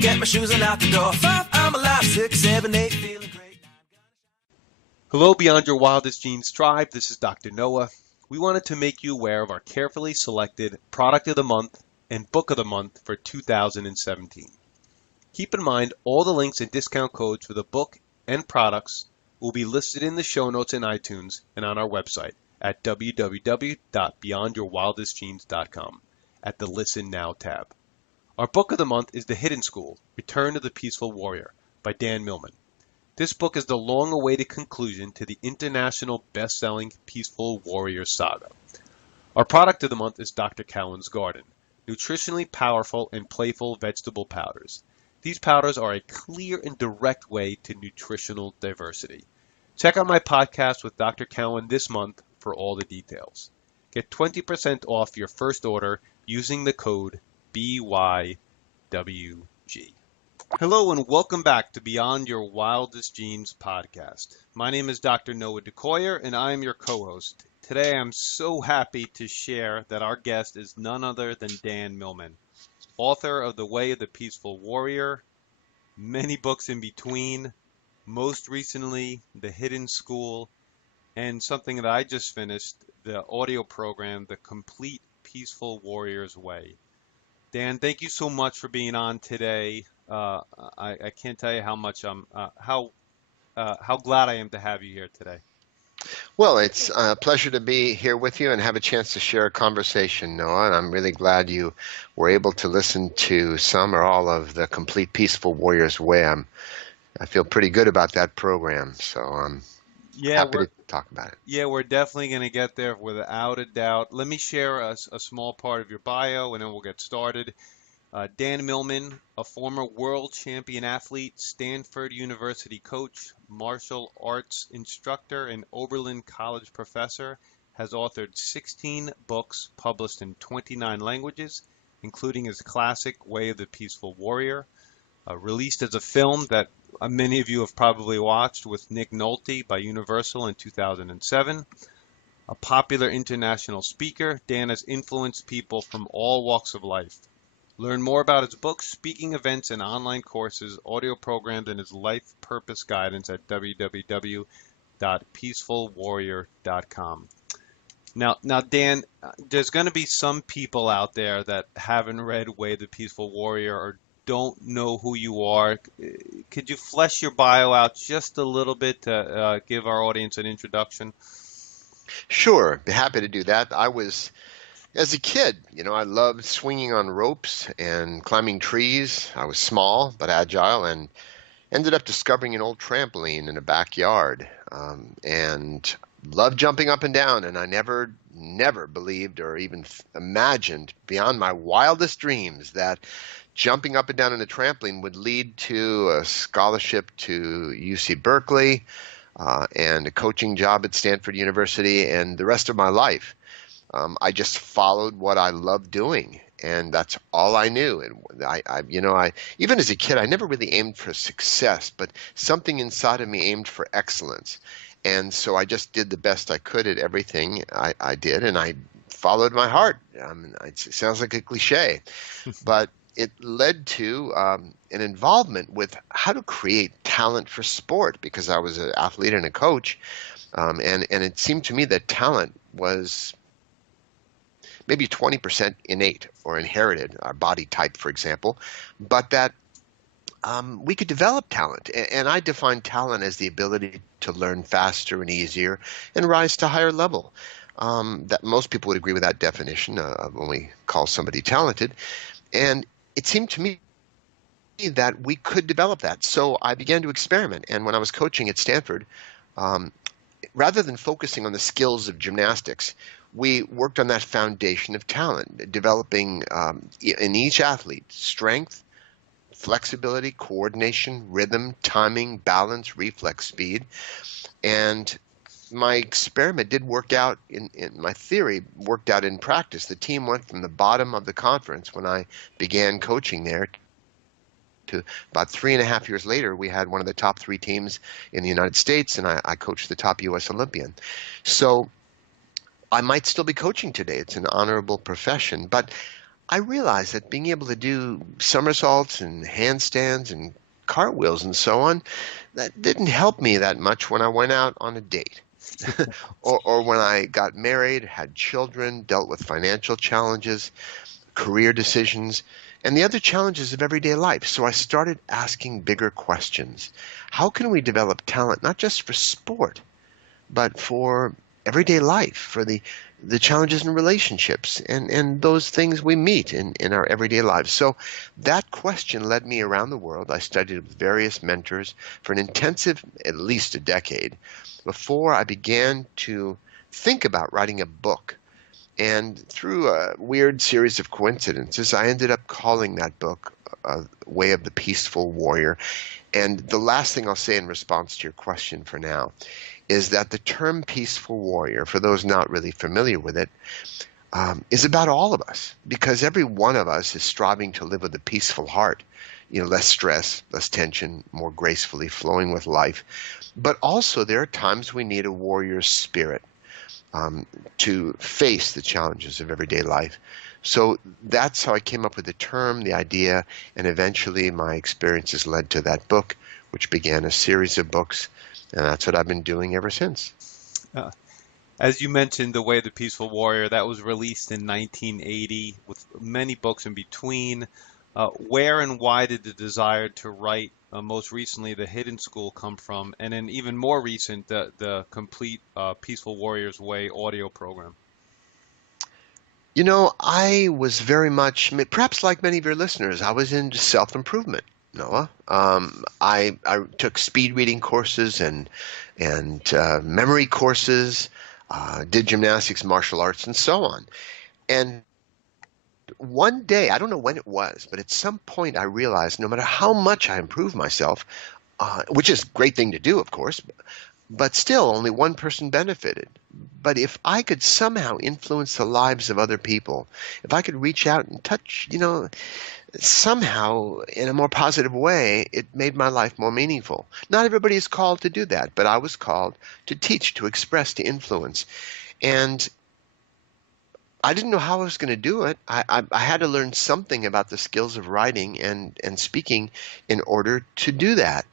get my shoes and out the door. 5, I'm alive. 6, 7, 8, feeling great. Hello, Beyond Your Wildest Dreams tribe. This is Dr. Noah. We wanted to make you aware of our carefully selected Product of the Month and Book of the Month for 2017. Keep in mind all the links and discount codes for the book and products will be listed in the show notes in iTunes and on our website at www.beyondyourwildestdreams.com at the Listen Now tab. Our book of the month is The Hidden School, Return of the Peaceful Warrior by Dan Millman. This book is the long-awaited conclusion to the international best-selling Peaceful Warrior saga. Our product of the month is Dr. Cowan's Garden, nutritionally powerful and playful vegetable powders. These powders are a clear and direct way to nutritional diversity. Check out my podcast with Dr. Cowan this month for all the details. Get 20% off your first order using the code BYWG. Hello and welcome back to Beyond Your Wildest Dreams podcast. My name is Dr. Noah DeCoyer and I am your co-host. Today I'm so happy to share that our guest is none other than Dan Millman, author of The Way of the Peaceful Warrior, many books in between, most recently The Hidden School, and something that I just finished, the audio program, The Complete Peaceful Warrior's Way. Dan, thank you so much for being on today. I can't tell you how much how glad I am to have you here today. Well, it's a pleasure to be here with you and have a chance to share a conversation, Noah, and I'm really glad you were able to listen to some or all of the Complete Peaceful Warrior's Way. I feel pretty good about that program, so I'm happy to talk about it. Yeah, we're definitely going to get there without a doubt. Let me share a small part of your bio, and then we'll get started. Dan Millman, a former world champion athlete, Stanford University coach, martial arts instructor, and Oberlin College professor, has authored 16 books published in 29 languages, including his classic Way of the Peaceful Warrior, released as a film that many of you have probably watched with Nick Nolte by Universal in 2007. A popular international speaker, Dan has influenced people from all walks of life. Learn more about his books, speaking events, and online courses, audio programs, and his life purpose guidance at www.peacefulwarrior.com. Now, Dan, there's going to be some people out there that haven't read Way of the Peaceful Warrior or don't know who you are. Could you flesh your bio out just a little bit to give our audience an introduction? Sure, be happy to do that. As a kid, I loved swinging on ropes and climbing trees. I was small but agile and ended up discovering an old trampoline in a backyard and loved jumping up and down. And I never believed or even imagined beyond my wildest dreams that jumping up and down on a trampoline would lead to a scholarship to UC Berkeley and a coaching job at Stanford University and the rest of my life. I just followed what I loved doing, and that's all I knew. And I even as a kid, I never really aimed for success, but something inside of me aimed for excellence. And so I just did the best I could at everything I did, and I followed my heart. It sounds like a cliche, but it led to an involvement with how to create talent for sport because I was an athlete and a coach, and it seemed to me that talent was maybe 20% innate or inherited, our body type, for example, but that we could develop talent. And I define talent as the ability to learn faster and easier and rise to a higher level. That most people would agree with that definition when we call somebody talented. And it seemed to me that we could develop that. So I began to experiment. And when I was coaching at Stanford, rather than focusing on the skills of gymnastics, we worked on that foundation of talent, developing in each athlete strength, flexibility, coordination, rhythm, timing, balance, reflex speed. And my experiment did work out in my theory, worked out in practice. The team went from the bottom of the conference when I began coaching there to about 3.5 years later, we had one of the top 3 teams in the United States, and I coached the top U.S. Olympian. So I might still be coaching today. It's an honorable profession, but I realized that being able to do somersaults and handstands and cartwheels and so on, that didn't help me that much when I went out on a date. Or when I got married, had children, dealt with financial challenges, career decisions, and the other challenges of everyday life. So I started asking bigger questions. How can we develop talent not just for sport, but for everyday life, for the challenges in relationships and those things we meet in our everyday lives. So that question led me around the world. I studied with various mentors for an intensive, at least a decade, before I began to think about writing a book. And through a weird series of coincidences, I ended up calling that book Way of the Peaceful Warrior. And the last thing I'll say in response to your question for now is that the term peaceful warrior, for those not really familiar with it, is about all of us, because every one of us is striving to live with a peaceful heart, less stress, less tension, more gracefully flowing with life. But also there are times we need a warrior spirit to face the challenges of everyday life. So that's how I came up with the term, the idea, and eventually my experiences led to that book, which began a series of books, and that's what I've been doing ever since. Uh, as you mentioned, The Way of the Peaceful Warrior, that was released in 1980 with many books in between. Where and why did the desire to write, most recently, The Hidden School come from? And then even more recent, the complete Peaceful Warrior's Way audio program. I was very much, perhaps like many of your listeners, I was into self-improvement, Noah. I took speed reading courses and memory courses, did gymnastics, martial arts, and so on. And one day, I don't know when it was, but at some point I realized no matter how much I improve myself, which is a great thing to do, of course, but still only one person benefited. But if I could somehow influence the lives of other people, if I could reach out and touch, somehow in a more positive way, it made my life more meaningful. Not everybody is called to do that, but I was called to teach, to express, to influence. And I didn't know how I was going to do it. I had to learn something about the skills of writing and speaking in order to do that.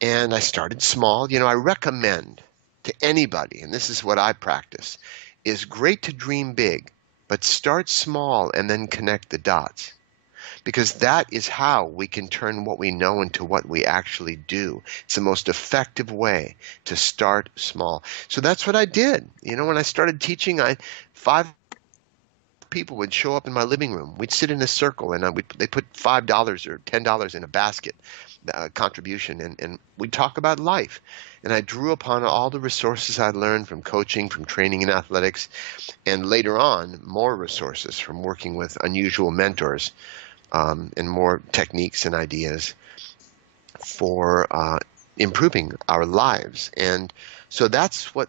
And I started small. I recommend to anybody, and this is what I practice, is great to dream big, but start small and then connect the dots. Because that is how we can turn what we know into what we actually do. It's the most effective way to start small. So that's what I did. When I started teaching, five people would show up in my living room. We'd sit in a circle, and they put $5 or $10 in a basket contribution, and we'd talk about life. And I drew upon all the resources I'd learned from coaching, from training in athletics, and later on, more resources from working with unusual mentors, and more techniques and ideas for improving our lives. And so that's what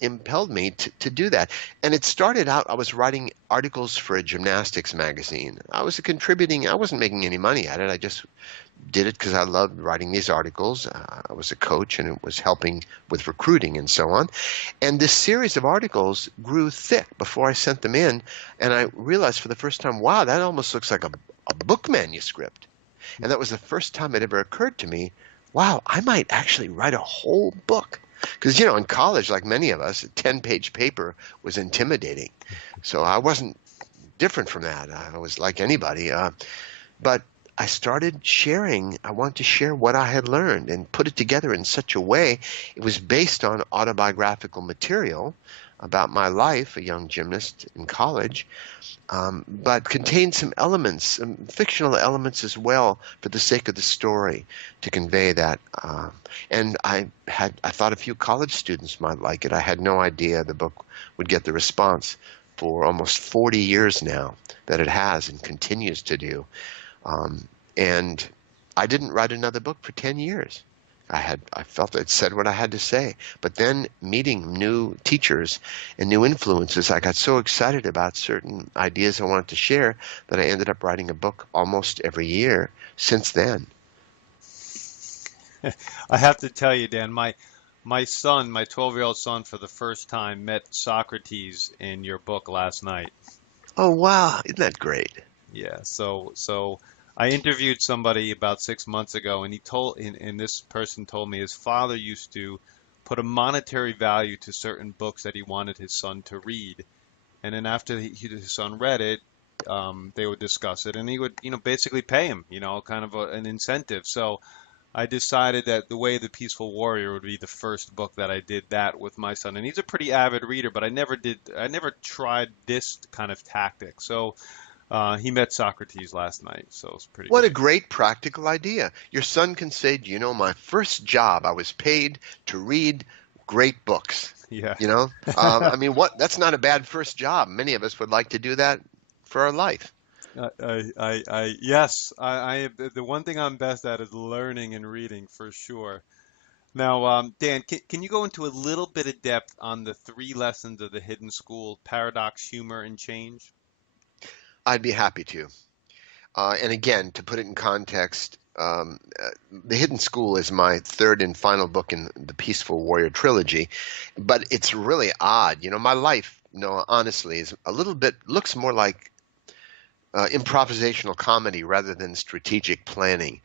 impelled me to do that. And it started out, I was writing articles for a gymnastics magazine. I wasn't making any money at it. I just did it because I loved writing these articles. I was a coach, and it was helping with recruiting and so on. And this series of articles grew thick before I sent them in, and I realized for the first time, wow, that almost looks like a book manuscript. And that was the first time it ever occurred to me, wow, I might actually write a whole book. Because, in college, like many of us, a 10-page paper was intimidating. So I wasn't different from that. I was like anybody. But I started sharing. I wanted to share what I had learned and put it together in such a way. It was based on autobiographical material about my life, a young gymnast in college, but contained some elements, some fictional elements as well, for the sake of the story, to convey that. And I thought a few college students might like it. I had no idea the book would get the response for almost 40 years now that it has and continues to do. And I didn't write another book for 10 years. I felt I'd said what I had to say. But then meeting new teachers and new influences, I got so excited about certain ideas I wanted to share that I ended up writing a book almost every year since then. I have to tell you, Dan, my son, my 12-year-old son, for the first time met Socrates in your book last night. Oh, wow. Isn't that great? Yeah, so I interviewed somebody about 6 months ago, and and this person told me his father used to put a monetary value to certain books that he wanted his son to read, and then after his son read it, they would discuss it, and he would, basically pay him, kind of an incentive. So I decided that The Way of the Peaceful Warrior would be the first book that I did that with my son, and he's a pretty avid reader, but I never tried this kind of tactic. So. He met Socrates last night, so it's pretty What a good. great practical idea. Your son can say, "Do you know, my first job, I was paid to read great books." Yeah. I mean, that's not a bad first job. Many of us would like to do that for our life. Yes, the one thing I'm best at is learning and reading for sure. Now, Dan, can you go into a little bit of depth on the three lessons of the hidden school: paradox, humor, and change? I'd be happy to. And again, to put it in context, The Hidden School is my third and final book in the Peaceful Warrior trilogy, but it's really odd. My life, honestly, is a little bit, looks more like improvisational comedy rather than strategic planning,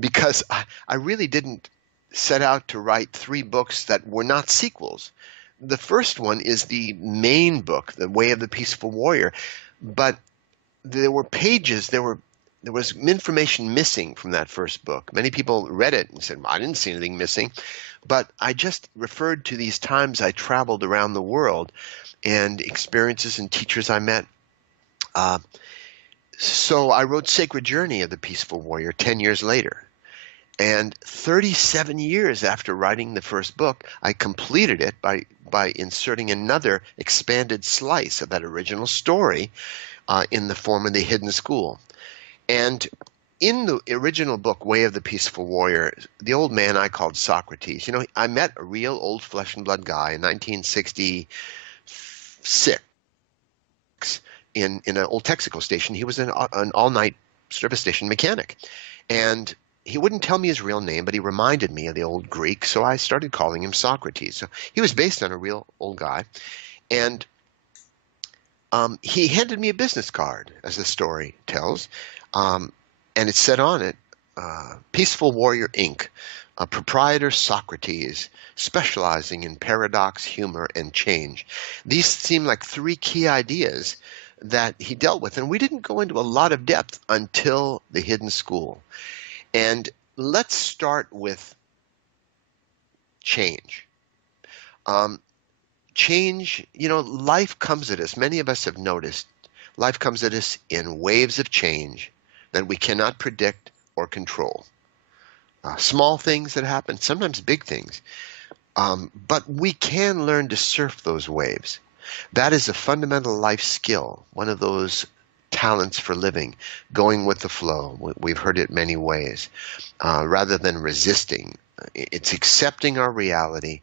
because I really didn't set out to write three books that were not sequels. The first one is the main book, The Way of the Peaceful Warrior, but there were pages, there was information missing from that first book. Many people read it and said, well, I didn't see anything missing. But I just referred to these times I traveled around the world and experiences and teachers I met. Uh, so I wrote Sacred Journey of the Peaceful Warrior 10 years later. And 37 years after writing the first book, I completed it by inserting another expanded slice of that original story in the form of The Hidden School. And in the original book, Way of the Peaceful Warrior, the old man I called Socrates, I met a real old flesh and blood guy in 1966 in an old Texaco station. He was an all-night service station mechanic. And he wouldn't tell me his real name, but he reminded me of the old Greek, so I started calling him Socrates. So he was based on a real old guy. And he handed me a business card, as the story tells, and it said on it, Peaceful Warrior Inc., a proprietor Socrates, specializing in paradox, humor, and change. These seem like three key ideas that he dealt with, and we didn't go into a lot of depth until The Hidden School. And let's start with change. Change, life comes at us. Many of us have noticed life comes at us in waves of change that we cannot predict or control. Small things that happen, sometimes big things. But we can learn to surf those waves. That is a fundamental life skill, one of those talents for living, going with the flow. We've heard it many ways. Rather than resisting, it's accepting our reality,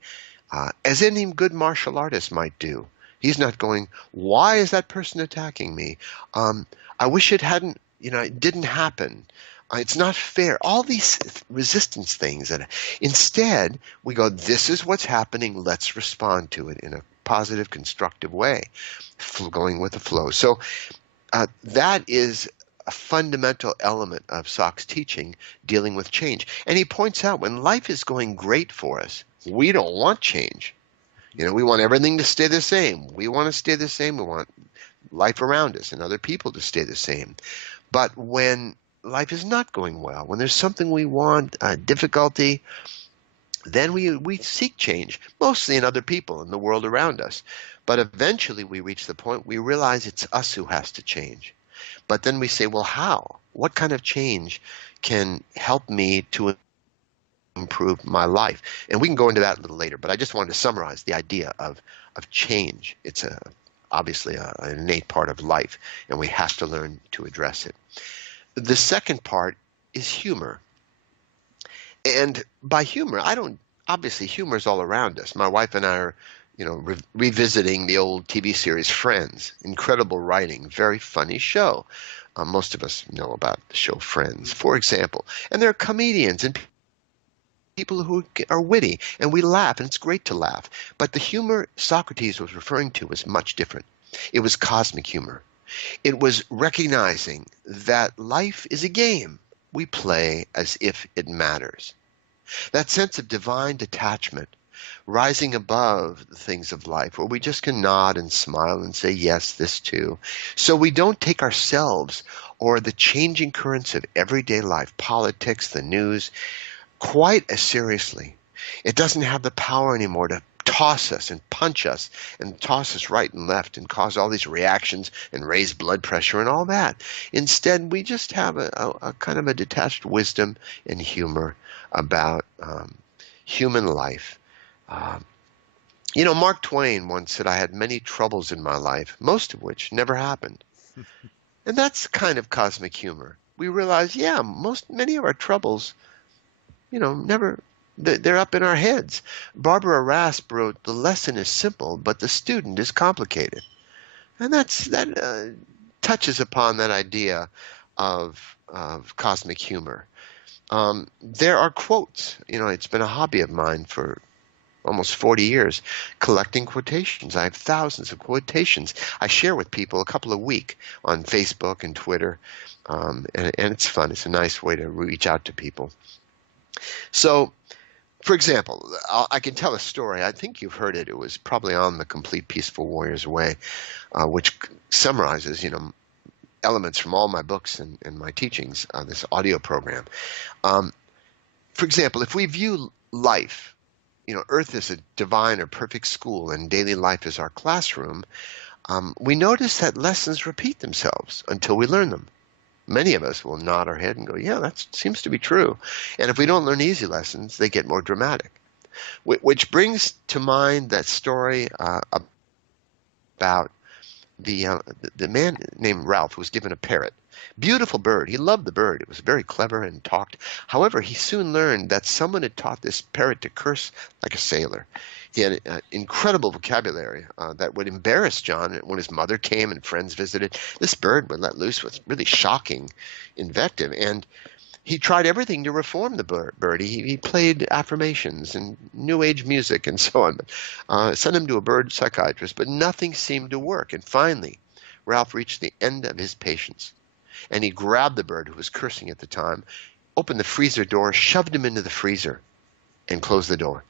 as any good martial artist might do. He's not going, why is that person attacking me? I wish it hadn't, it didn't happen. It's not fair. All these resistance things. Instead, we go, this is what's happening. Let's respond to it in a positive, constructive way, going with the flow. So that is a fundamental element of Sock's teaching, dealing with change. And he points out when life is going great for us, we don't want change. We want everything to stay the same. We want to stay the same. We want life around us and other people to stay the same. But when life is not going well, when there's something we want, difficulty, then we seek change, mostly in other people, in the world around us. But eventually we reach the point we realize it's us who has to change. But then we say, well, how? What kind of change can help me to improve my life? And we can go into that a little later, but I just wanted to summarize the idea of change. It's obviously an innate part of life, and we have to learn to address it. The second part is humor. And by humor, obviously humor is all around us. My wife and I are, revisiting the old TV series Friends. Incredible writing, very funny show. Most of us know about the show Friends, for example. And there are comedians and people who are witty, and we laugh, and it's great to laugh. But the humor Socrates was referring to was much different. It was cosmic humor. It was recognizing that life is a game we play as if it matters. That sense of divine detachment, rising above the things of life, where we just can nod and smile and say, yes, this too. So we don't take ourselves or the changing currents of everyday life, politics, the news, quite as seriously. It doesn't have the power anymore to toss us and punch us and toss us right and left and cause all these reactions and raise blood pressure and all that. Instead, we just have a kind of a detached wisdom and humor about human life. Um, Mark Twain once said, I had many troubles in my life, most of which never happened. And that's kind of cosmic humor. We realize, yeah, many of our troubles, never, they're up in our heads. Barbara Rasp wrote, the lesson is simple, but the student is complicated. And that touches upon that idea of cosmic humor. There are quotes. It's been a hobby of mine for almost 40 years, collecting quotations. I have thousands of quotations. I share with people a couple a week on Facebook and Twitter, and it's fun. It's a nice way to reach out to people. So, for example, I can tell a story. I think you've heard it. It was probably on the Complete Peaceful Warrior's Way, which summarizes, elements from all my books and my teachings, this audio program. For example, if we view life, Earth is a divine or perfect school and daily life is our classroom, we notice that lessons repeat themselves until we learn them. Many of us will nod our head and go, yeah, that seems to be true. And if we don't learn easy lessons, they get more dramatic. Which brings to mind that story about the man named Ralph who was given a parrot. Beautiful bird. He loved the bird. It was very clever and talked. However, he soon learned that someone had taught this parrot to curse like a sailor. He had incredible vocabulary that would embarrass John when his mother came and friends visited. This bird would let loose with really shocking invective, and he tried everything to reform the bird. He played affirmations and New Age music and so on. Sent him to a bird psychiatrist, but nothing seemed to work. And finally, Ralph reached the end of his patience. And he grabbed the bird, who was cursing at the time, opened the freezer door, shoved him into the freezer, and closed the door.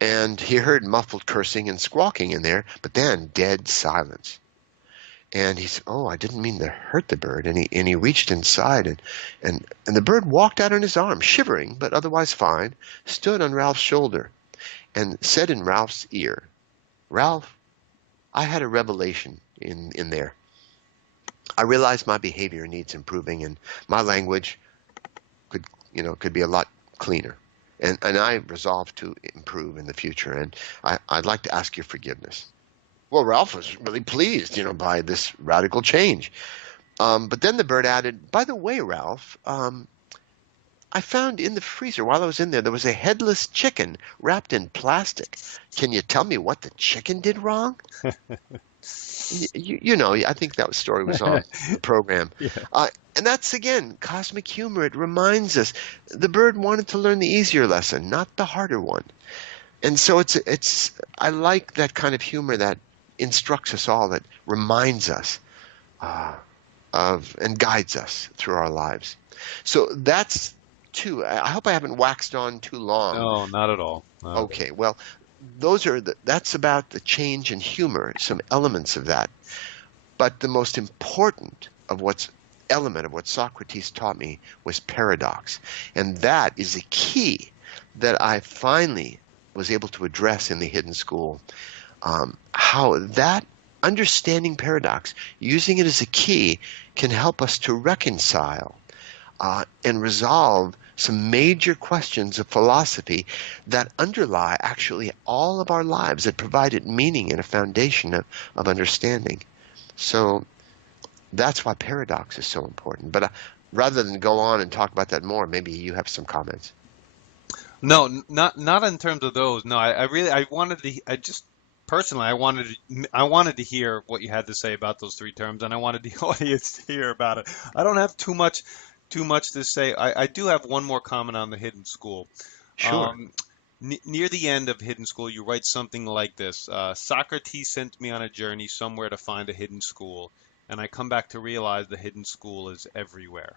And he heard muffled cursing and squawking in there, but then dead silence. And he said, oh, I didn't mean to hurt the bird. And he reached inside, and the bird walked out on his arm, shivering, but otherwise fine, stood on Ralph's shoulder, and said in Ralph's ear, Ralph, I had a revelation in there. I realized my behavior needs improving, and my language could be a lot cleaner. And I resolved to improve in the future, and I'd like to ask your forgiveness. Well, Ralph was really pleased, by this radical change. But then the bird added, by the way, Ralph, I found in the freezer while I was in there was a headless chicken wrapped in plastic. Can you tell me what the chicken did wrong? I think that story was on the program. Yeah. And that's, again, cosmic humor. It reminds us the bird wanted to learn the easier lesson, not the harder one. And so I like that kind of humor that instructs us all, that reminds us of and guides us through our lives. So that's two. I hope I haven't waxed on too long. No, not at all. Okay, well, that's about the change in humor, some elements of that. But the most important element of what Socrates taught me was paradox. And that is a key that I finally was able to address in the Hidden School. How that understanding paradox, using it as a key, can help us to reconcile and resolve some major questions of philosophy that underlie actually all of our lives, that provide it meaning and a foundation of understanding. So that's why paradox is so important. But rather than go on and talk about that more, maybe you have some comments. No, not in terms of those. No, I wanted to hear what you had to say about those three terms, and I wanted the audience to hear about it. I don't have too much to say. I do have one more comment on the Hidden School. Sure. Near the end of Hidden School, you write something like this: Socrates sent me on a journey somewhere to find a hidden school, and I come back to realize the hidden school is everywhere.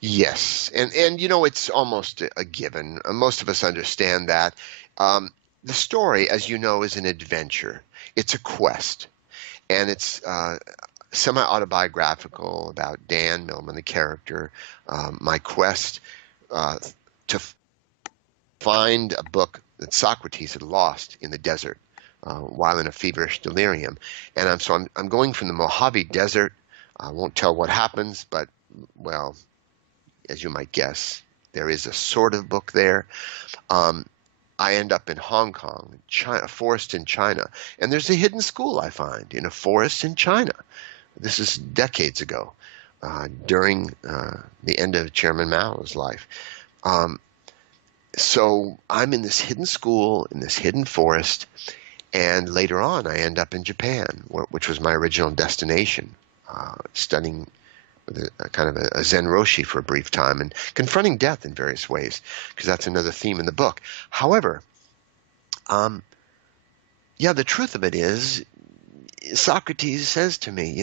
Yes, and it's almost a given. Most of us understand that. Um, the story, as you know, is an adventure. It's a quest, and it's semi-autobiographical about Dan Millman, the character, my quest uh, to find a book that Socrates had lost in the desert while in a feverish delirium. And I'm going from the Mojave Desert. I won't tell what happens, but well, as you might guess, there is a sort of book there. Um, I end up in Hong Kong, China, a forest in China, and there's a hidden school I find in a forest in China. This is decades ago, during the end of Chairman Mao's life. Um, so I'm in this hidden school, in this hidden forest, and later on I end up in Japan, which was my original destination, studying with a kind of a Zen Roshi for a brief time and confronting death in various ways, because that's another theme in the book. However, yeah, the truth of it is, Socrates says to me,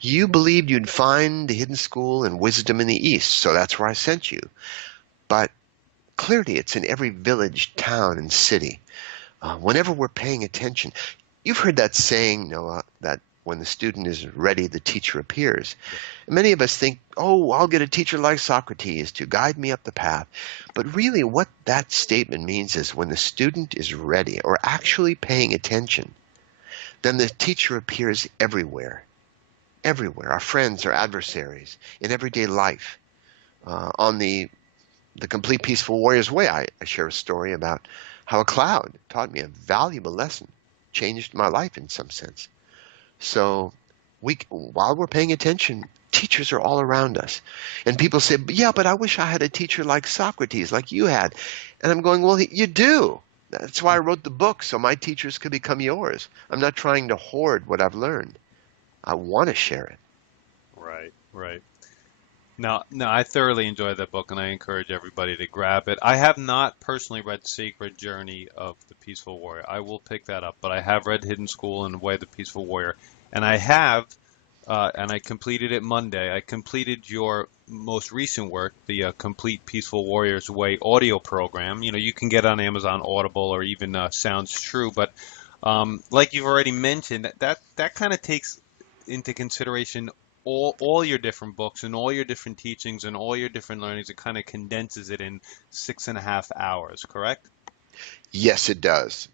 you believed you'd find the hidden school and wisdom in the East, so that's where I sent you. But clearly it's in every village, town, and city. Whenever we're paying attention, you've heard that saying, Noah, that when the student is ready, the teacher appears. And many of us think, oh, I'll get a teacher like Socrates to guide me up the path. But really what that statement means is when the student is ready or actually paying attention, then the teacher appears everywhere. Everywhere. Our friends, our adversaries, in everyday life. On the Complete Peaceful Warrior's Way, I share a story about how a cloud taught me a valuable lesson, changed my life in some sense. So while we're paying attention, teachers are all around us. And people say, yeah, but I wish I had a teacher like Socrates, like you had. And I'm going, well, you do. That's why I wrote the book, so my teachers could become yours. I'm not trying to hoard what I've learned. I want to share it. Right, right. No, no, I thoroughly enjoyed that book, and I encourage everybody to grab it. I have not personally read Sacred Journey of the Peaceful Warrior. I will pick that up, but I have read Hidden School and The Way of the Peaceful Warrior, and and I completed it Monday. I completed your most recent work, the Complete Peaceful Warrior's Way audio program. You can get on Amazon Audible or even Sounds True, but like you've already mentioned, that kind of takes into consideration all your different books and all your different teachings and all your different learnings. It kind of condenses it in 6.5 hours, correct? Yes, it does.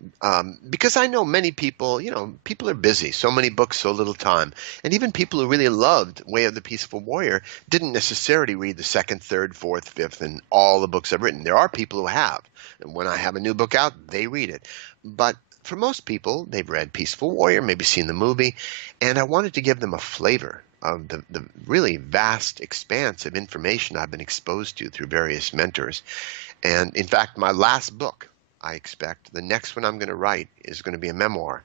Because I know many people, people are busy. So many books, so little time. And even people who really loved Way of the Peaceful Warrior didn't necessarily read the second, third, fourth, fifth, and all the books I've written. There are people who have. And when I have a new book out, they read it. But for most people, they've read Peaceful Warrior, maybe seen the movie, and I wanted to give them a flavor of the really vast expanse of information I've been exposed to through various mentors. And in fact, my last book, I expect, the next one I'm going to write is going to be a memoir.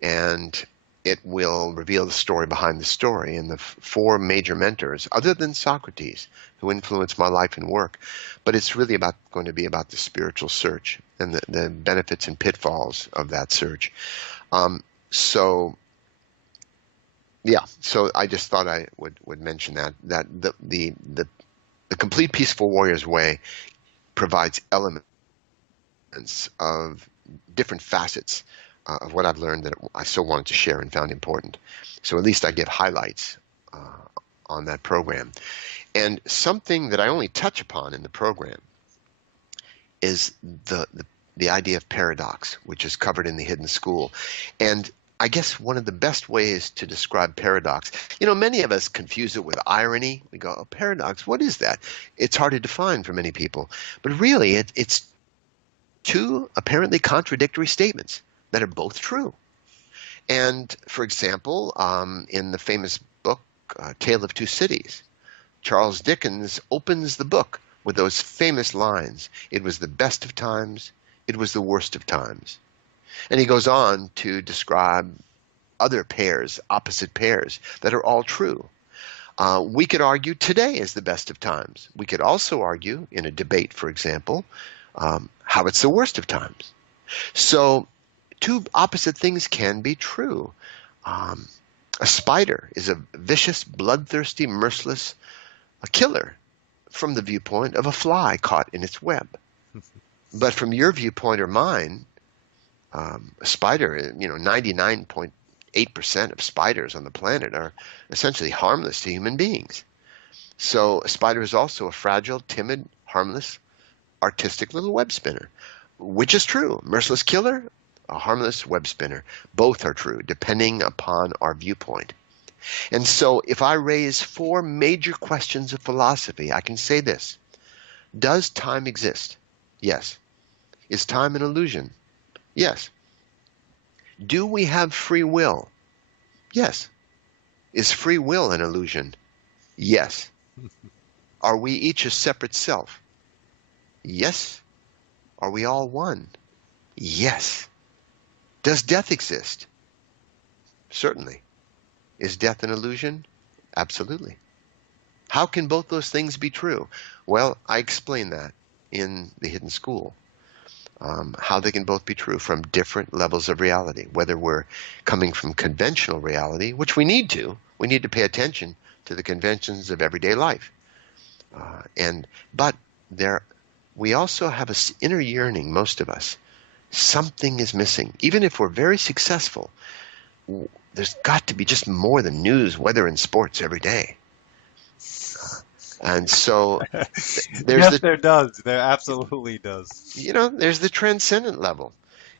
And it will reveal the story behind the story and the four major mentors, other than Socrates, who influenced my life and work. But it's really going to be about the spiritual search and the benefits and pitfalls of that search. So I just thought I would mention that the Complete Peaceful Warrior's Way provides elements of different facets of what I've learned that I so wanted to share and found important. So at least I give highlights on that program. And something that I only touch upon in the program is the idea of paradox, which is covered in the Hidden School. And I guess one of the best ways to describe paradox, many of us confuse it with irony. We go, oh, paradox, what is that? It's hard to define for many people. But really, it's two apparently contradictory statements that are both true. And for example, in the famous book, Tale of Two Cities, Charles Dickens opens the book with those famous lines, "It was the best of times, it was the worst of times." And he goes on to describe other pairs, opposite pairs, that are all true. We could argue today is the best of times. We could also argue in a debate, for example, how it's the worst of times. So two opposite things can be true. A spider is a vicious, bloodthirsty, merciless a killer from the viewpoint of a fly caught in its web. But from your viewpoint or mine, a spider, 99.8% of spiders on the planet are essentially harmless to human beings. So a spider is also a fragile, timid, harmless, artistic little web spinner. Which is true? Merciless killer, a harmless web spinner. Both are true, depending upon our viewpoint. And so if I raise four major questions of philosophy, I can say this. Does time exist? Yes. Is time an illusion? Yes. Do we have free will? Yes. Is free will an illusion? Yes. Are we each a separate self? Yes. Are we all one? Yes. Does death exist? Certainly. Is death an illusion? Absolutely. How can both those things be true? Well, I explain that in The Hidden School. How they can both be true from different levels of reality, whether we're coming from conventional reality, which we need to pay attention to the conventions of everyday life. But we also have an inner yearning, most of us. Something is missing. Even if we're very successful, there's got to be just more than news, weather, and sports every day. And so Yes, there does. There absolutely does. There's the transcendent level.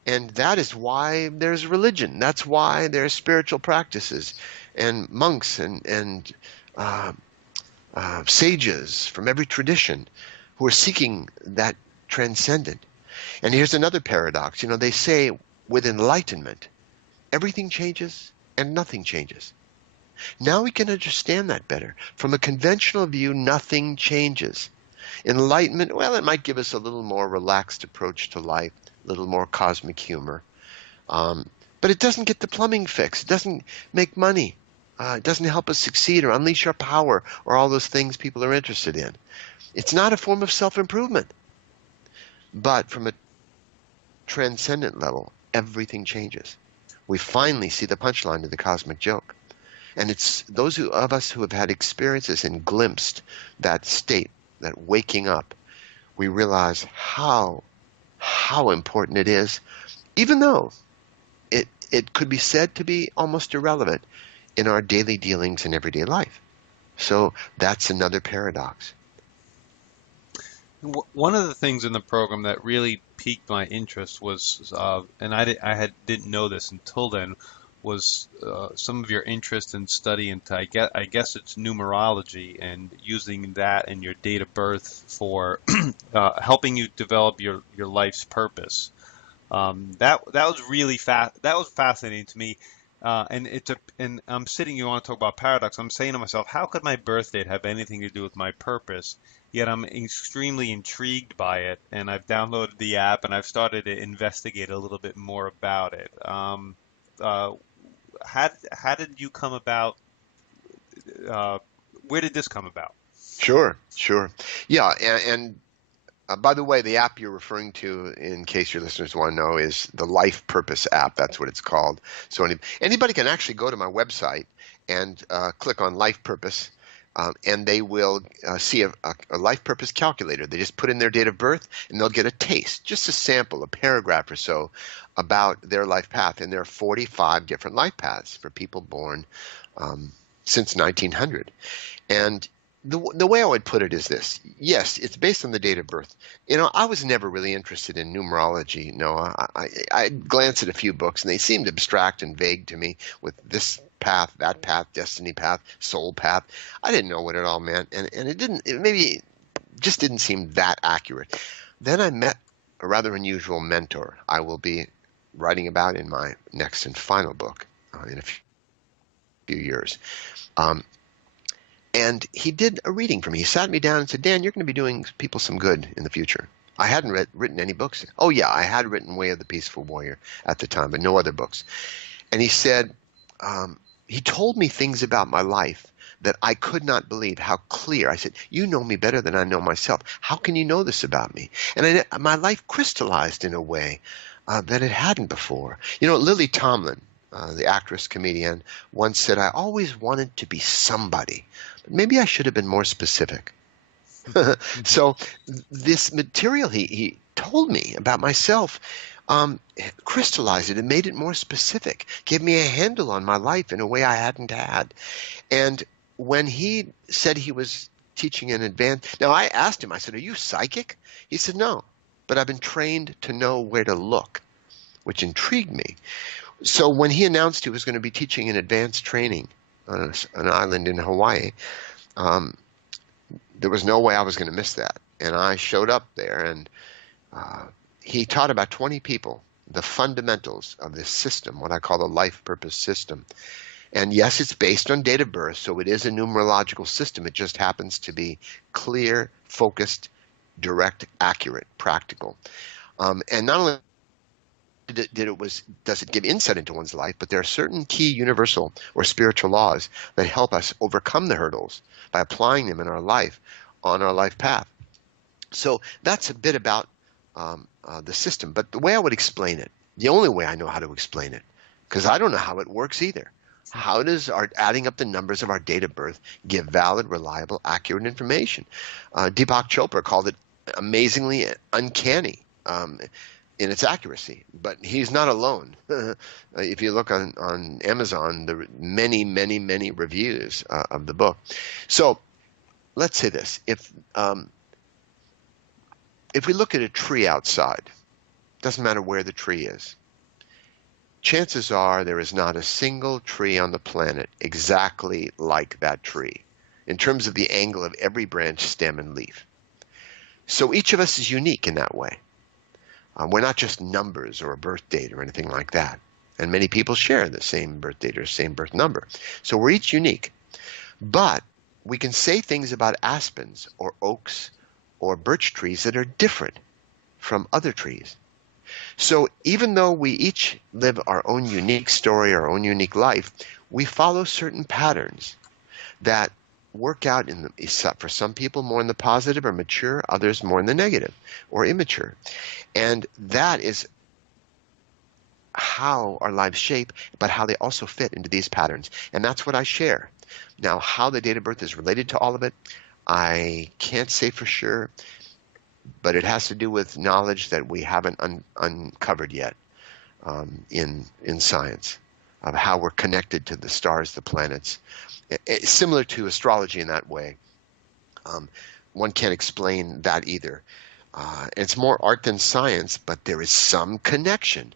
And that is why there's religion. That's why there's spiritual practices and monks and sages from every tradition who are seeking that transcendent. And here's another paradox. They say with enlightenment, everything changes and nothing changes. Now we can understand that better. From a conventional view, nothing changes. Enlightenment, well, it might give us a little more relaxed approach to life, a little more cosmic humor. But it doesn't get the plumbing fixed. It doesn't make money. It doesn't help us succeed or unleash our power or all those things people are interested in. It's not a form of self-improvement. But from a transcendent level, everything changes. We finally see the punchline of the cosmic joke. And it's those of us who have had experiences and glimpsed that state, that waking up, we realize how important it is, even though it could be said to be almost irrelevant in our daily dealings in everyday life. So that's another paradox. One of the things in the program that really piqued my interest was, and I didn't know this until then, was some of your interest in study into, I guess it's numerology, and using that in your date of birth for helping you develop your life's purpose. That was really that was fascinating to me. And I'm sitting, you want to talk about paradox, I'm saying to myself, how could my birth date have anything to do with my purpose? Yet I'm extremely intrigued by it, and I've downloaded the app and I've started to investigate a little bit more about it. How did you come about? Where did this come about? Sure. Yeah, and by the way, the app you're referring to, in case your listeners want to know, is the Life Purpose app. That's what it's called. So anybody can actually go to my website and click on Life Purpose, and they will see a life purpose calculator. They just put in their date of birth, and they'll get a taste, just a sample, a paragraph or so about their life path. And there are 45 different life paths for people born since 1900. And the way I would put it is this. Yes, it's based on the date of birth. I was never really interested in numerology. No, I glanced at a few books, and they seemed abstract and vague to me, with this path, that path, destiny path, soul path. I didn't know what it all meant, and it just didn't seem that accurate. Then I met a rather unusual mentor I will be writing about in my next and final book in a few years. And he did a reading for me. He sat me down and said, Dan, you're going to be doing people some good in the future. I hadn't written any books. Oh, yeah, I had written Way of the Peaceful Warrior at the time, but no other books. And he said, he told me things about my life that I could not believe how clear. I said, you know me better than I know myself. How can you know this about me? And my life crystallized in a way that it hadn't before. Lily Tomlin, the actress comedian, once said, "I always wanted to be somebody, but maybe I should have been more specific." So this material he told me about myself crystallized it and made it more specific, gave me a handle on my life in a way I hadn't had. And when he said he was teaching in advance, now I asked him, I said, "Are you psychic?" He said, "No, but I've been trained to know where to look," which intrigued me. So when he announced he was going to be teaching in advanced training on an island in Hawaii, um, there was no way I was going to miss that. And I showed up there, and he taught about 20 people the fundamentals of this system, what I call the life purpose system. And yes, it's based on date of birth, so it is a numerological system. It just happens to be clear, focused, direct, accurate, practical. And not only does it give insight into one's life, but there are certain key universal or spiritual laws that help us overcome the hurdles by applying them in our life, on our life path. So that's a bit about the system. But the way I would explain it, the only way I know how to explain it, because I don't know how it works either. How does adding up the numbers of our date of birth give valid, reliable, accurate information? Deepak Chopra called it amazingly uncanny in its accuracy, but he's not alone. If you look on Amazon, there are many, many, many reviews of the book. So let's say this: if we look at a tree outside, doesn't matter where the tree is, chances are there is not a single tree on the planet exactly like that tree in terms of the angle of every branch, stem, and leaf. So each of us is unique in that way. We're not just numbers or a birth date or anything like that. And many people share the same birth date or same birth number. So we're each unique. But we can say things about aspens or oaks or birch trees that are different from other trees. So even though we each live our own unique story, our own unique life, we follow certain patterns that work out for some people more in the positive or mature, others more in the negative or immature. And that is how our lives shape, but how they also fit into these patterns. And that's what I share. Now, how the date of birth is related to all of it, I can't say for sure, but it has to do with knowledge that we haven't uncovered yet in science, of how we're connected to the stars, the planets. It's similar to astrology in that way. One can't explain that either. It's more art than science, but there is some connection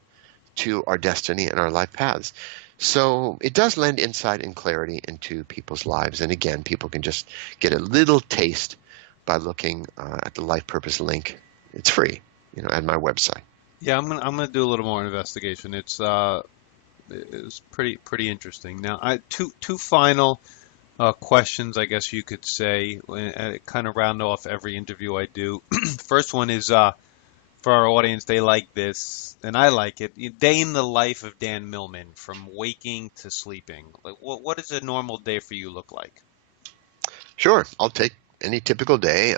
to our destiny and our life paths. So it does lend insight and clarity into people's lives. And again, people can just get a little taste by looking at the life purpose link. It's free, at my website. Yeah, I'm gonna do a little more investigation. It's pretty interesting. Now, two final questions, I guess you could say, kind of round off every interview I do. First one is for our audience, they like this, and I like it. Day in the life of Dan Millman, from waking to sleeping. Like, what does a normal day for you look like? Sure, I'll take any typical day.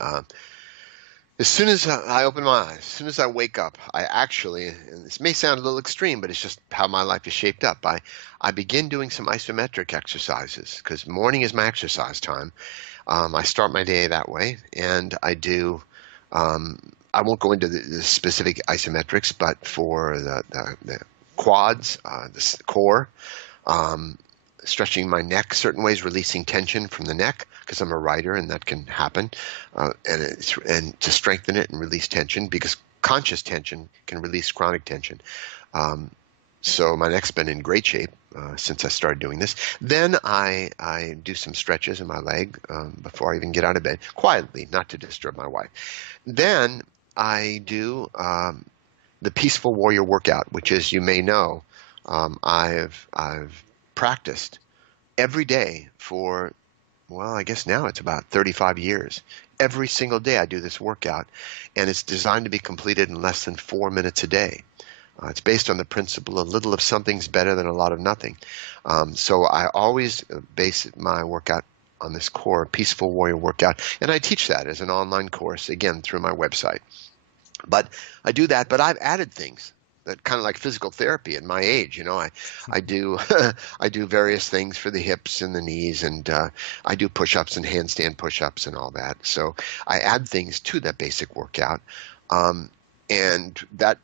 As soon as I open my eyes, as soon as I wake up, I actually, and this may sound a little extreme, but it's just how my life is shaped up. I begin doing some isometric exercises because morning is my exercise time. I start my day that way, and I do. I won't go into the specific isometrics, but for the quads, the core, stretching my neck certain ways, releasing tension from the neck, because I'm a writer and that can happen, and to strengthen it and release tension, because conscious tension can release chronic tension. So my neck's been in great shape since I started doing this. Then I do some stretches in my leg before I even get out of bed, quietly, not to disturb my wife. Then I do the Peaceful Warrior workout, which, as you may know, I've practiced every day for, well, I guess now it's about 35 years. Every single day I do this workout, and it's designed to be completed in less than 4 minutes a day. It's based on the principle a little of something's better than a lot of nothing. So I always base my workout on this core Peaceful Warrior workout, and I teach that as an online course, again, through my website. But I do that, but I've added things that kind of like physical therapy at my age. I do I do various things for the hips and the knees, and I do push-ups and handstand push-ups and all that. So I add things to that basic workout, um, and that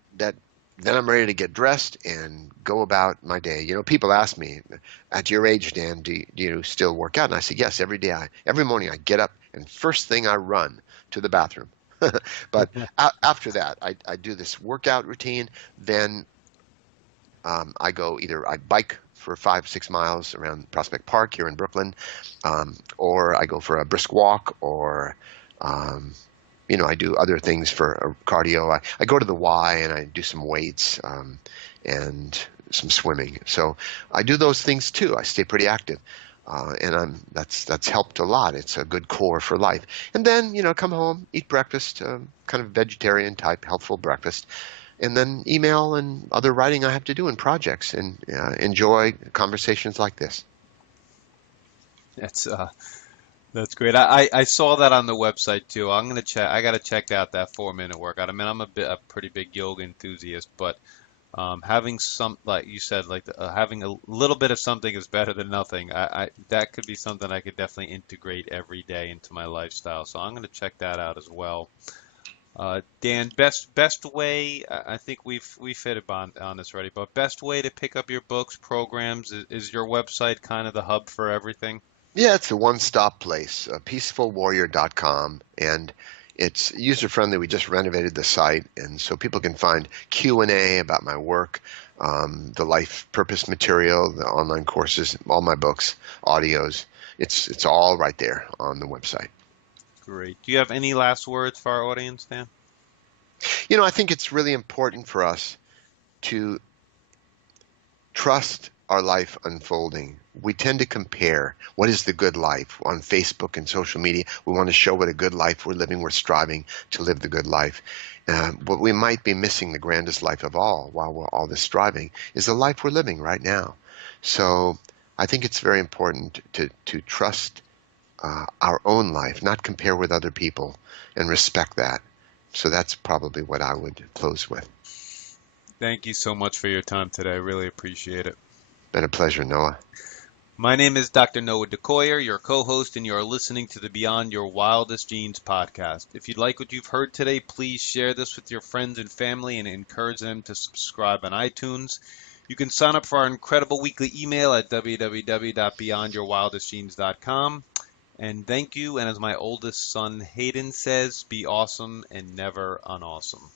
then I'm ready to get dressed and go about my day. People ask me, at your age, Dan, do you still work out? And I say, yes, every day. Every morning I get up and first thing I run to the bathroom. But after that, I do this workout routine. Then I bike for 5-6 miles around Prospect Park here in Brooklyn, or I go for a brisk walk, or I do other things for cardio. I go to the Y and I do some weights and some swimming. So I do those things too. I stay pretty active. And that's helped a lot. It's a good core for life. And then, come home, eat breakfast, kind of vegetarian type, healthful breakfast, and then email and other writing I have to do in projects, and enjoy conversations like this. That's great. I saw that on the website too. I'm gonna check. I gotta check out that 4-minute workout. I mean, I'm a pretty big yoga enthusiast, but having like you said, like having a little bit of something is better than nothing. That could be something I could definitely integrate every day into my lifestyle. So I'm gonna check that out as well. Dan, best way. I think we've hit on this already, but best way to pick up your books, programs, is your website kind of the hub for everything? Yeah, it's a one-stop place, peacefulwarrior.com, and it's user-friendly. We just renovated the site, and so people can find Q&A about my work, the life purpose material, the online courses, all my books, audios. It's all right there on the website. Great. Do you have any last words for our audience, Dan? I think it's really important for us to trust our life unfolding. We tend to compare what is the good life on Facebook and social media. We want to show what a good life we're living. We're striving to live the good life. But we might be missing the grandest life of all while we're all this striving is the life we're living right now. So I think it's very important to trust our own life, not compare with other people, and respect that. So that's probably what I would close with. Thank you so much for your time today. I really appreciate it. Been a pleasure, Noah. My name is Dr. Noah DeCoyer, your co-host, and you're listening to the Beyond Your Wildest Dreams podcast. If you like what you've heard today, please share this with your friends and family and encourage them to subscribe on iTunes. You can sign up for our incredible weekly email at www.beyondyourwildestdreams.com. And thank you, and as my oldest son Hayden says, be awesome and never unawesome.